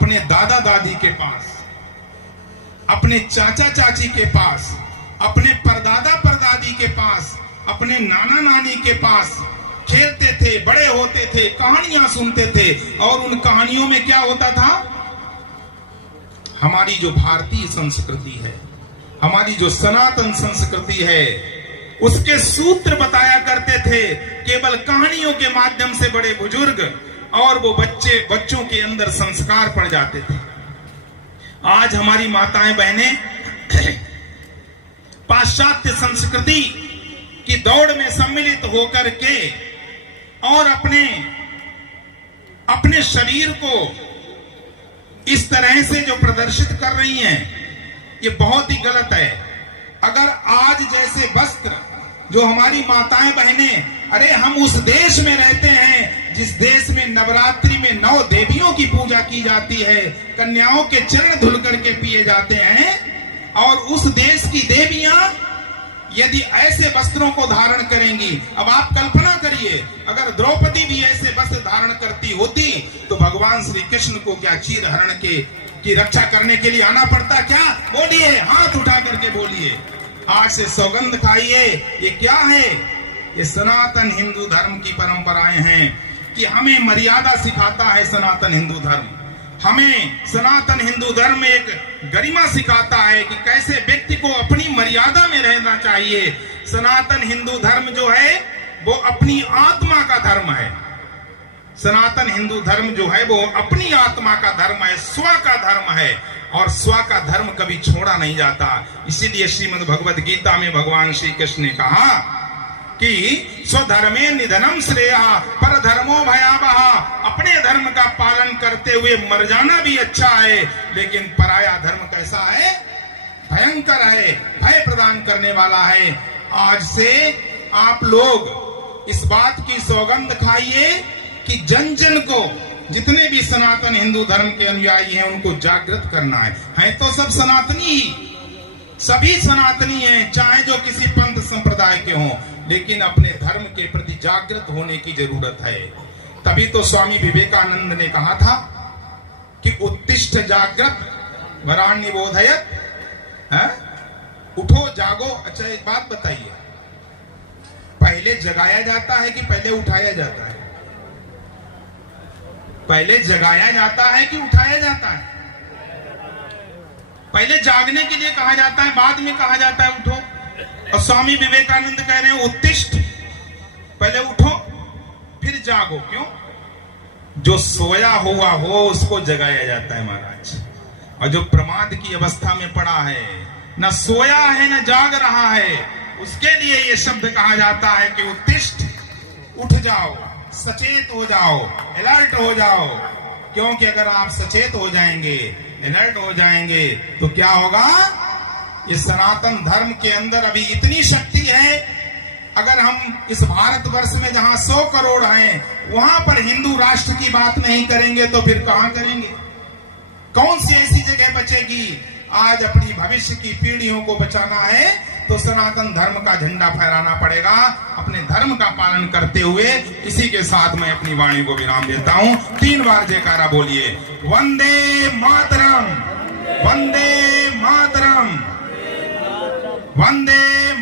अपने दादा दादी के पास, अपने चाचा चाची के पास, अपने परदादा परदादी के पास, अपने नाना नानी के पास खेलते थे, बड़े होते थे, कहानियां सुनते थे। और उन कहानियों में क्या होता था? हमारी जो भारतीय संस्कृति है, हमारी जो सनातन संस्कृति है, उसके सूत्र बताया करते थे। केवल कहानियों के माध्यम से बड़े बुजुर्ग और वो बच्चों के अंदर संस्कार पड़ जाते थे। आज हमारी माताएं बहनें पाश्चात्य संस्कृति की दौड़ में सम्मिलित होकर के और अपने शरीर को इस तरह से जो प्रदर्शित कर रही हैं, ये बहुत ही गलत है। अगर आज जैसे वस्त्र जो हमारी माताएं बहनें, अरे हम उस देश में रहते हैं जिस देश में नवरात्रि में 9 देवियों की पूजा की जाती है, कन्याओं के चरण धुल करके पिए जाते हैं, और उस देश की देवियां यदि ऐसे वस्त्रों को धारण करेंगी, अब आप कल्पना करिए अगर द्रौपदी भी ऐसे वस्त्र धारण करती होती तो भगवान श्री कृष्ण को क्या चीर हरण की रक्षा करने के लिए आना पड़ता क्या? बोलिए, हाथ उठा करके बोलिए। आज से सौगंध खाइए। ये क्या है? ये सनातन हिंदू धर्म की परंपराएं हैं कि हमें मर्यादा सिखाता है सनातन हिंदू धर्म। हमें सनातन हिंदू धर्म एक गरिमा सिखाता है कि कैसे व्यक्ति को अपनी मर्यादा में रहना चाहिए। सनातन हिंदू धर्म जो है वो अपनी आत्मा का धर्म है। सनातन हिंदू धर्म जो है वो अपनी आत्मा का धर्म है, स्व का धर्म है, और स्व का धर्म कभी छोड़ा नहीं जाता। इसीलिए श्रीमद् भगवद गीता में भगवान श्री कृष्ण ने कहा कि स्वधर्मे निधनम श्रेयः पर धर्मो भयावह। अपने धर्म का पालन करते हुए मर जाना भी अच्छा है, लेकिन पराया धर्म कैसा है? भयंकर है, भय प्रदान करने वाला है। आज से आप लोग इस बात की सौगंध खाइए कि जन जन को, जितने भी सनातन हिंदू धर्म के अनुयायी हैं, उनको जागृत करना है तो सब सनातनी ही, सभी सनातनी हैं, चाहे जो किसी पंथ संप्रदाय के हों, लेकिन अपने धर्म के प्रति जागृत होने की जरूरत है। तभी तो स्वामी विवेकानंद ने कहा था कि उत्तिष्ठ जागृत वराण्य बोधयत, उठो जागो। अच्छा एक बात बताइए, पहले जगाया जाता है कि पहले उठाया जाता है? पहले जगाया जाता है कि उठाया जाता है? पहले जागने के लिए कहा जाता है, बाद में कहा जाता है उठो। और स्वामी विवेकानंद कह रहे हैं उत्तिष्ठ, पहले उठो फिर जागो। क्यों? जो सोया हुआ हो उसको जगाया जाता है महाराज, और जो प्रमाद की अवस्था में पड़ा है, न सोया है न जाग रहा है, उसके लिए ये शब्द कहा जाता है कि उत्तिष्ठ, उठ जाओ, सचेत हो जाओ, अलर्ट हो जाओ। क्योंकि अगर आप सचेत हो जाएंगे, अलर्ट हो जाएंगे, तो क्या होगा? ये सनातन धर्म के अंदर अभी इतनी शक्ति है, अगर हम इस भारतवर्ष में जहां 100 करोड़ हैं, वहां पर हिंदू राष्ट्र की बात नहीं करेंगे तो फिर कहां करेंगे? कौन सी ऐसी जगह बचेगी? आज अपनी भविष्य की पीढ़ियों को बचाना है तो सनातन धर्म का झंडा फहराना पड़ेगा, अपने धर्म का पालन करते हुए। इसी के साथ मैं अपनी वाणी को विराम देता हूं। 3 बार जयकारा बोलिए। वंदे मातरम, वंदे मातरम, वंदे